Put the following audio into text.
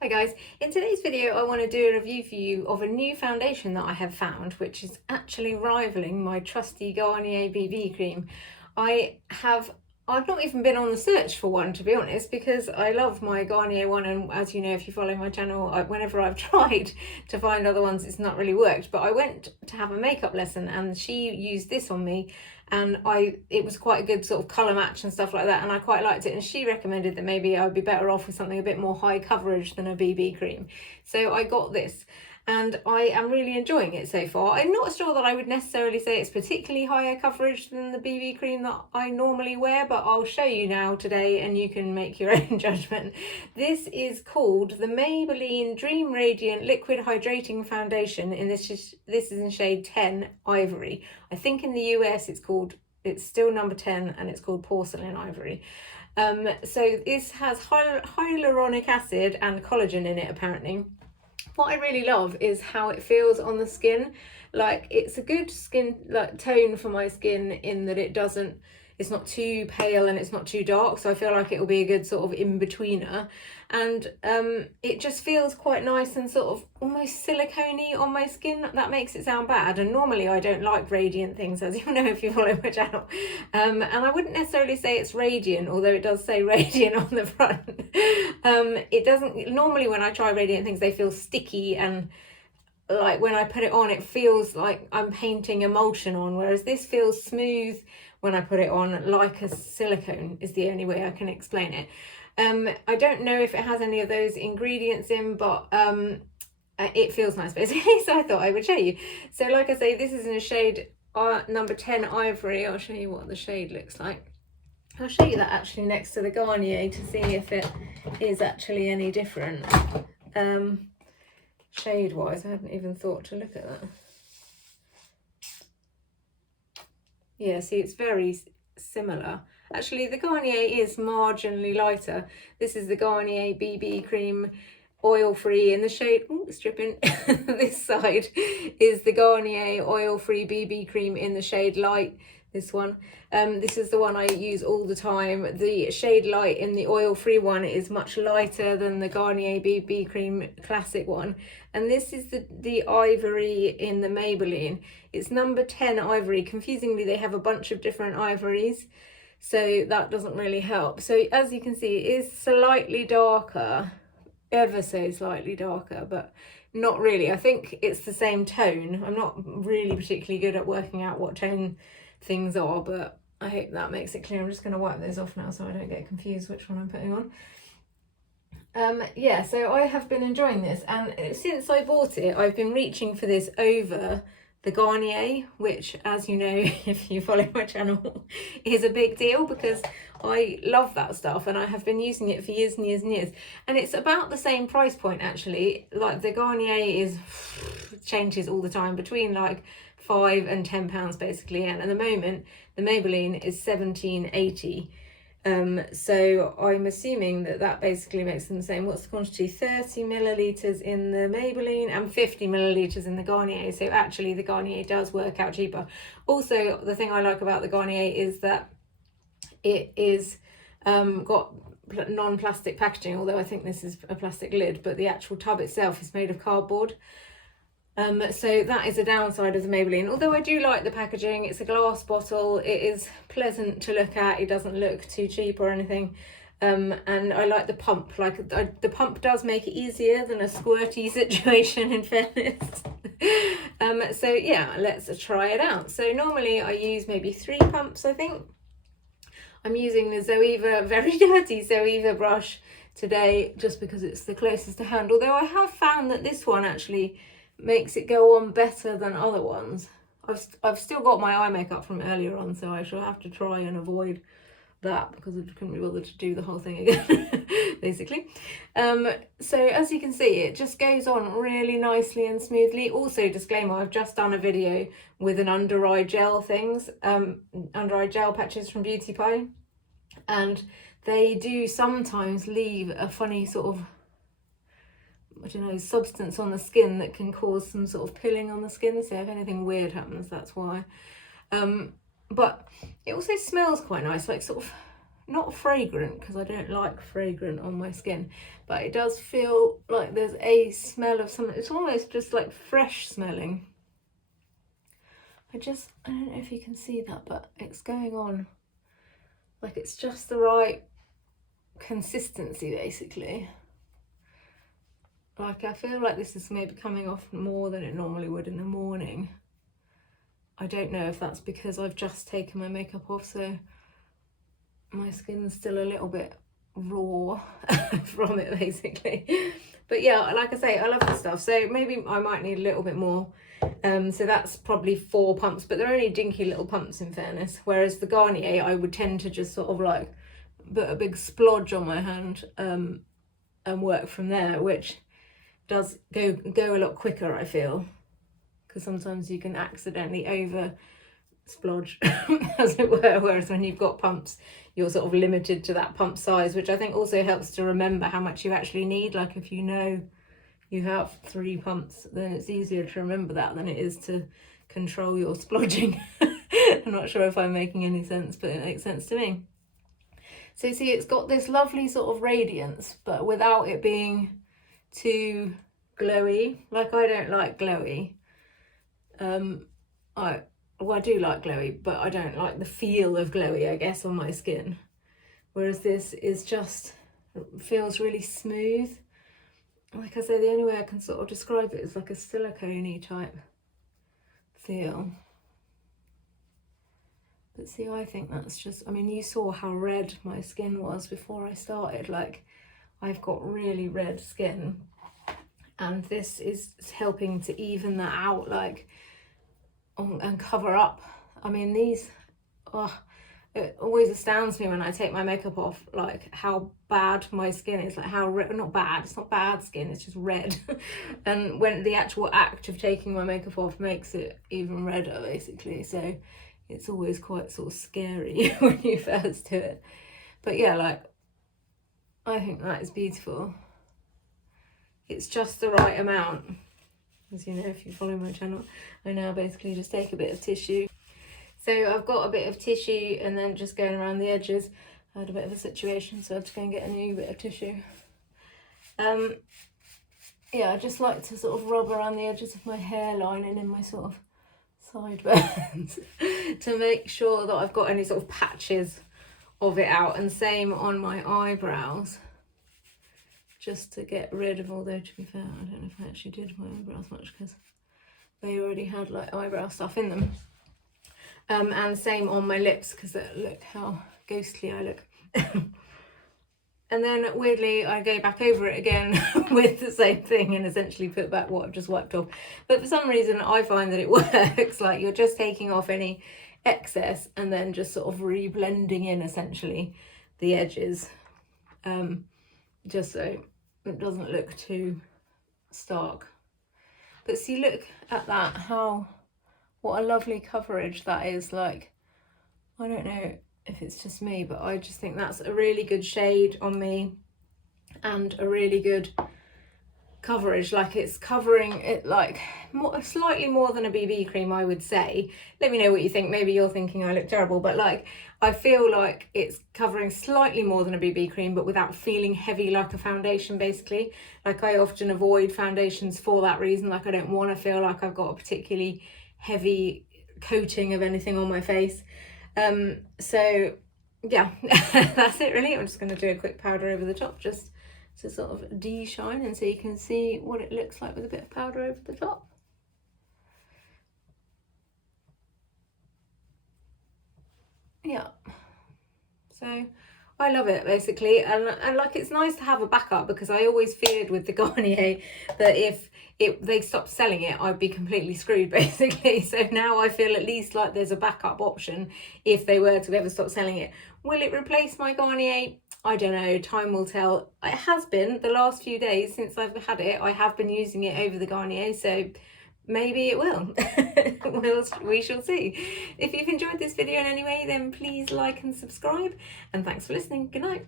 Hi guys, in today's video I want to do a review for you of a new foundation that I have found, which is actually rivaling my trusty Garnier BB cream. I've not even been on the search for one, to be honest, because I love my Garnier one, and as you know, if you follow my channel, whenever I've tried to find other ones it's not really worked. But I went to have a makeup lesson and she used this on me, and it was quite a good sort of colour match and stuff like that, and I quite liked it, and she recommended that maybe I would be better off with something a bit more high coverage than a BB cream. So I got this and I am really enjoying it so far. I'm not sure that I would necessarily say it's particularly higher coverage than the BB cream that I normally wear, but I'll show you now today and you can make your own judgment. This is called the Maybelline Dream Radiant Liquid Hydrating Foundation, and this is in shade 10 Ivory. I think in the US it's still number 10 and it's called Porcelain Ivory. So this has hyaluronic acid and collagen in it apparently. What I really love is how it feels on the skin. Like, it's a good skin tone for my skin in that it's not too pale and it's not too dark, so I feel like it will be a good sort of in-betweener. And it just feels quite nice and sort of almost silicone-y on my skin. That makes it sound bad, and normally I don't like radiant things, as you know if you follow my channel. And I wouldn't necessarily say it's radiant, although it does say radiant on the front. It doesn't, normally when I try radiant things they feel sticky, and like when I put it on it feels like I'm painting emulsion on, whereas this feels smooth when I put it on, like a silicone is the only way I can explain it. I don't know if it has any of those ingredients in, but it feels nice basically, so I thought I would show you. So like I say, this is in a shade number 10 Ivory. I'll show you what the shade looks like. I'll show you that actually next to the Garnier to see if it is actually any different. Shade wise, I hadn't even thought to look at that. Yeah, see, it's very similar. Actually, the Garnier is marginally lighter. This is the Garnier BB cream oil-free in the shade, oh, it's dripping. This side is the Garnier oil-free BB cream in the shade light, this one. This is the one I use all the time. The shade light in the oil-free one is much lighter than the Garnier BB cream classic one. And this is the Ivory in the Maybelline. It's number 10 Ivory. Confusingly, they have a bunch of different ivories, so that doesn't really help. So as you can see, it is slightly darker, ever so slightly darker, but not really. I think it's the same tone. I'm not really particularly good at working out what tone things are, but I hope that makes it clear. I'm just going to wipe those off now so I don't get confused which one I'm putting on. Yeah, so I have been enjoying this, and since I bought it I've been reaching for this over the Garnier, which, as you know if you follow my channel, is a big deal because I love that stuff and I have been using it for years and years and years. And it's about the same price point actually. Like, the Garnier changes all the time between like £5 and £10 basically, and at the moment the Maybelline is £17.80. So I'm assuming that basically makes them the same. What's the quantity? 30 millilitres in the Maybelline and 50 millilitres in the Garnier. So actually the Garnier does work out cheaper. Also, the thing I like about the Garnier is that it is got non-plastic packaging, although I think this is a plastic lid, but the actual tub itself is made of cardboard. So that is a downside of the Maybelline, although I do like the packaging. It's a glass bottle, it is pleasant to look at, it doesn't look too cheap or anything, and I like the pump. Like, the pump does make it easier than a squirty situation, in fairness. So yeah, let's try it out. So normally I use maybe 3 pumps, I think. I'm using the Zoeva, very dirty Zoeva brush today just because it's the closest to hand, although I have found that this one actually makes it go on better than other ones. I've still got my eye makeup from earlier on, so I shall have to try and avoid that because I couldn't be bothered to do the whole thing again, basically. So as you can see, it just goes on really nicely and smoothly. Also, disclaimer, I've just done a video with an under eye gel under eye gel patches from Beauty Pie, and they do sometimes leave a funny sort of, I don't know, substance on the skin that can cause some sort of pilling on the skin. So if anything weird happens, that's why. But it also smells quite nice, like sort of not fragrant, because I don't like fragrant on my skin, but it does feel like there's a smell of something. It's almost just like fresh smelling. I don't know if you can see that, but it's going on. Like it's just the right consistency, basically. Like I feel like this is maybe coming off more than it normally would in the morning. I don't know if that's because I've just taken my makeup off, so my skin's still a little bit raw from it, basically. But yeah, like I say, I love this stuff, so maybe I might need a little bit more. So that's probably 4 pumps, but they're only dinky little pumps in fairness, whereas the Garnier I would tend to just sort of like put a big splodge on my hand and work from there, which does go a lot quicker, I feel, because sometimes you can accidentally over splodge as it were, whereas when you've got pumps you're sort of limited to that pump size, which I think also helps to remember how much you actually need. Like if you know you have 3 pumps, then it's easier to remember that than it is to control your splodging. I'm not sure if I'm making any sense, but it makes sense to me. So see, it's got this lovely sort of radiance, but without it being too glowy. Like I don't like glowy. I do like glowy, but I don't like the feel of glowy, I guess, on my skin. Whereas this is just, feels really smooth. Like I say, the only way I can sort of describe it is like a silicone-y type feel. But see, I think that's just, I mean, you saw how red my skin was before I started. Like, I've got really red skin, and this is helping to even that out, like, and cover up. I mean, these, it always astounds me when I take my makeup off, like how bad my skin is, like how not bad, it's not bad skin, it's just red. And when the actual act of taking my makeup off makes it even redder, basically. So it's always quite sort of scary when you first do it. But yeah, like, I think that is beautiful. It's just the right amount. As you know, if you follow my channel, I now basically just take a bit of tissue. So I've got a bit of tissue, and then just going around the edges. I had a bit of a situation, so I had to go and get a new bit of tissue. Yeah, I just like to sort of rub around the edges of my hairline and in my sort of sideburns to make sure that I've got any sort of patches of it out, and same on my eyebrows, just to get rid of, although to be fair, I don't know if I actually did my eyebrows much because they already had like eyebrow stuff in them. And same on my lips, because look how ghostly I look. And then weirdly I go back over it again with the same thing and essentially put back what I've just wiped off. But for some reason I find that it works. Like you're just taking off any excess and then just sort of re-blending in essentially the edges, just so it doesn't look too stark. But see, look at that, what a lovely coverage that is. Like, I don't know if it's just me, but I just think that's a really good shade on me and a really good coverage. Like, it's covering it like slightly more than a BB cream, I would say. Let me know what you think. Maybe you're thinking I look terrible, but like I feel like it's covering slightly more than a BB cream, but without feeling heavy like a foundation, basically. Like I often avoid foundations for that reason. Like I don't want to feel like I've got a particularly heavy coating of anything on my face. So yeah, that's it really. I'm just going to do a quick powder over the top just to sort of de-shine, and so you can see what it looks like with a bit of powder over the top. Yeah, so I love it basically, and like it's nice to have a backup, because I always feared with the Garnier that if they stopped selling it, I'd be completely screwed basically. So now I feel at least like there's a backup option if they were to ever stop selling it. Will it replace my Garnier? I don't know, time will tell. It has been the last few days since I've had it. I have been using it over the Garnier, so maybe it will. We shall see. If you've enjoyed this video in any way, then please like and subscribe, and thanks for listening. Good night.